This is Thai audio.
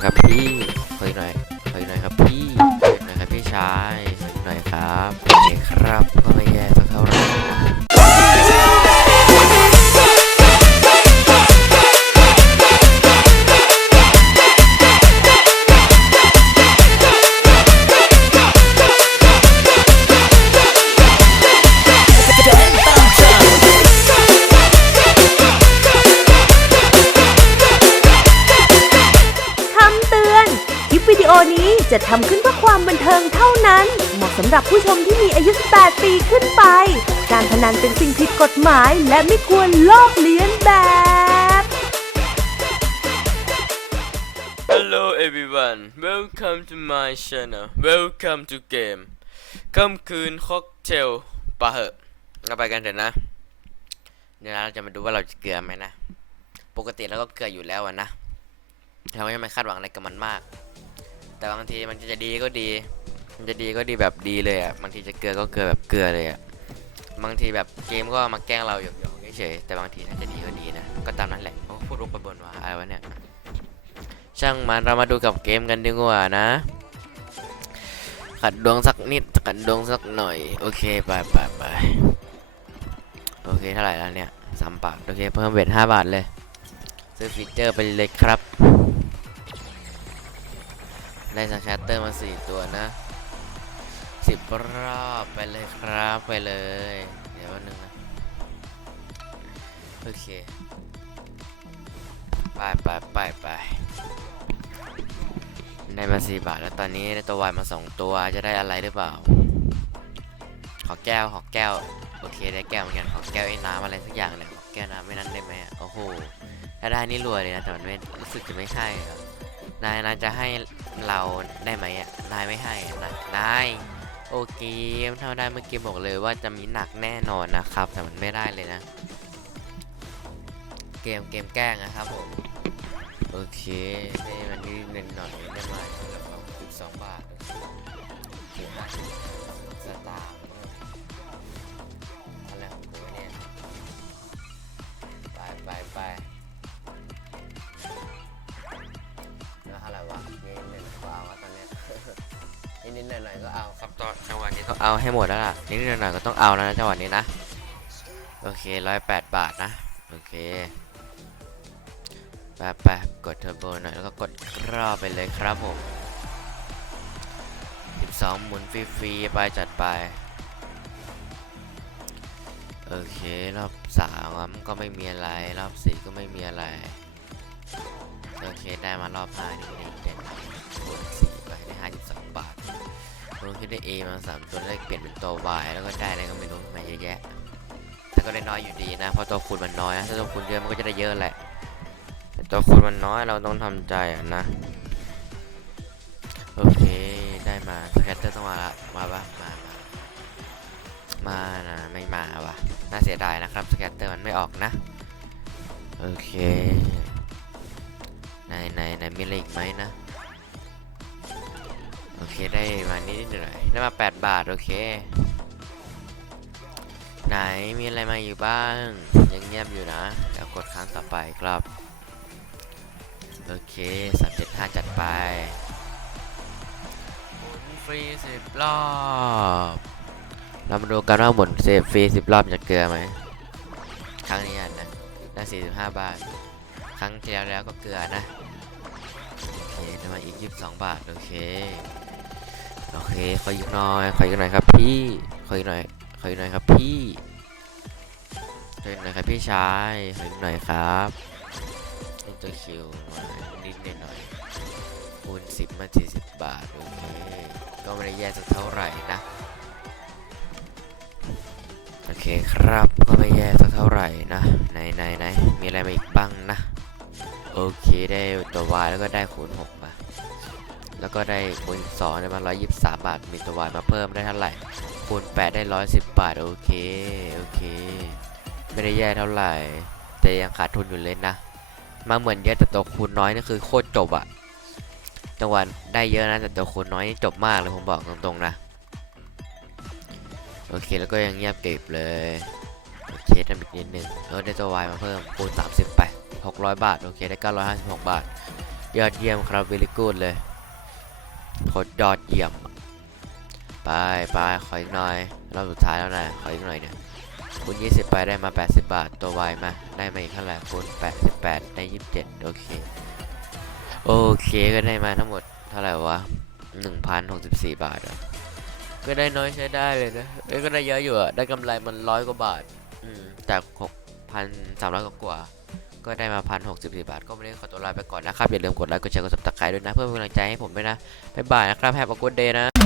อยครับพี่ขออีกหน่อยขออีกหน่อยครับพี่ขออีกหน่อยครับพี่ชายขออีกหน่อยครับโอเคครับ โอนี้จะทำขึ้นเพื่อความบันเทิงเท่านั้น เหมาะสำหรับผู้ชมที่มีอายุ 18 ปีขึ้นไป การพนันเป็นสิ่งผิดกฎหมายและไม่ควรลอกเลียนแบบ Hello everyone welcome to my channel welcome to game ค่ำคืนค็อกเทลปะเหอะเราไปกันเถอะนะ เดี๋ยวเราจะมาดูว่าเราจะเกลือไหมนะ ปกติเราก็เกลืออยู่แล้วนะเราไม่ไม่คาดหวังอะไรกับมันมาก แต่บางทีมันจะดีก็ดี มันจะดีก็ดีแบบดีเลยอะบางทีจะเกลือก็เกลือแบบเกลือเลยอะบางทีแบบเกมก็มาแกล้งเราหยอกๆเฉยๆแต่บางทีถ้าจะดีก็ดีนะก็ตามนั้นแหละโอ้พูดวกไปบนว่าอะไรวะเนี่ยช่างมันเรามาดูกับเกมกันดีกว่านะ ขัดดวงสักนิดขัดดวงสักหน่อยโอเคไปไปไปโอเคเท่าไหร่แล้วเนี่ยสามบาทโอเคเพิ่มเบ็ดห้าบาทเลยซื้อฟีเจอร์ไปเลยครับ ได้สแคตเตอร์มาสี่ตัวนะสิบรอบไปเลยครับไปเลย เดี๋ยววันหนึ่งนะ โอเค ไปไปไปไปได้มาสี่บาทแล้วตอนนี้ได้ตัววายมาสองตัวจะได้อะไรหรือเปล่า ขอแก้ว ขอแก้ว โอเคได้แก้วเหมือนกัน ขอแก้วไอ้น้ำอะไรสักอย่างเลยขอแก้วน้ำไม่นั้นได้ไหมโอ้โหถ้าได้นี่รวยเลยนะแต่มันไม่รู้สึกจะไม่ใช่อะ นายนายจะให้เราได้ไหมอะ นายไม่ให้อะนายโอเคถ้าได้เมื่อกี้บอกเลยว่าจะมีหนักแน่นอนนะครับ แต่มันไม่ได้เลยนะ เกมเกมแกล้งนะครับผม โอเคได้มันนิดหนึ่งหน่อยได้มาเท่าไหร่วะสิบสองบาทสิบห้าสิบสตางค์ นี้ยนิดๆหน่อยๆก็เอาครับตอนจังหวะนี้ต้องเอาให้หมดแล้วล่ะนิดๆหน่อยๆก็ต้องเอาแล้วนะจังหวะนี้นะโอเคร้อยแปดบาทนะโอเคไปไปกดเทอร์โบหน่อยแล้วก็กดรอบไปเลยครับผม12 หมุนฟรีๆไปจัดไปโอเค รอบ3ก็ไม่มีอะไร รอบ4ก็ไม่มีอะไร โอเค ได้มารอบ5นี่นี่เด่น โอเคได้ A มา3ตัวได้เปลี่ยนเป็นตัว Y แล้วก็ได้อะไรก็ไม่รู้มาเยอะแยะแต่ก็ได้น้อยอยู่ดีนะ เพราะตัวคูณมันน้อยนะถ้าตัวคูณเยอะมันก็จะได้เยอะแหละแต่ตัวคูณมันน้อยเราต้องทำใจอะนะโอเคได้มาสแคตเตอร์ต้องมาละมาปะมามามานะไม่มาวะน่าเสียดายนะครับสแคตเตอร์มันไม่ออกนะโอเคไหนไหนไหนมีอะไรอีกไหมนะ เคได้มานิดหน่อยได้มา 8 บาท โอเค ไหนมีอะไรมาอยู่บ้าง ยังเงียบอยู่นะเดี๋ยวกดครั้งต่อไปครับ โอเคสามเจ็ดห้าจัดไปหมุนฟรีสิบรอบ เรามาดูกันว่าหมุนเซฟฟรีสิบรอบจะเกลือไหมครั้งนี้อะนะได้สี่สิบห้าบาท ครั้งที่แล้วแล้วก็เกลือนะโอเคได้มาอีกยี่สิบสองบาท โอเค โอเคขออีกหน่อยขออีกหน่อยครับพี่ขออีกหน่อยขออีกหน่อยครับพี่ขออีกหน่อยครับพี่ชายขออีกหน่อยครับอินเตอร์คิวมานิดหน่อยคูณ10มา40บาทโอเคก็ไม่ได้แย่สักเท่าไหร่นะโอเคครับก็ไม่แย่สักเท่าไหร่นะไหนไหนไหนมีอะไรมาอีกบ้างนะ โอเคได้ตัว Y แล้วก็ได้คูณ6มา แล้วก็ได้คูณ2ได้มา 123 บาท มีตัว Y มาเพิ่มได้เท่าไหร่ คูณ 8 ได้ 110 บาท โอเค โอเค ไม่ได้แย่เท่าไหร่ แต่ยังขาดทุนอยู่เลยนะ มาเหมือนเยอะแต่ตัวคูณน้อยนี่คือโคตรจบอะจังหวะได้เยอะนะแต่ตัวคูณน้อยจบมากเลยผมบอกตรงๆนะ โอเคแล้วก็ยังเงียบเก็บเลย โอเคทำอีกนิดนึงแล้วได้ตัววายมาเพิ่ม คูณ 30 ไป 600 บาท โอเคได้ 956 บาท ยอดเยี่ยมครับเวลิกูดเลย โคตรยอดเยี่ยม ไปไปขออีกหน่อยรอบสุดท้ายแล้วนะขออีกหน่อยเนี่ยคูณ20 ไปได้มา 80 บาท ตัววายมา ได้มาอีกเท่าไหร่คูณ88 ได้ 27 โอเค โอเคก็ได้มาทั้งหมดเท่าไหร่วะ 1,064 บาทอะก็ได้น้อยใช้ได้เลยนะ เอ้ยก็ได้เยอะอยู่อะได้กำไรมันร้อยกว่าบาท อืมจาก6,300 กว่า ก็ได้มาพันหกสิบาท ก็ไม่ได้ขอตัวลาไปก่อนนะครับ อย่าลืมกดไลค์ กดแชร์ กดซับสไครต์ด้วยนะ เพื่อเป็นกำลังใจให้ผมด้วยนะ บ๊ายบายนะครับแฮปปี้กูดเดย์นะ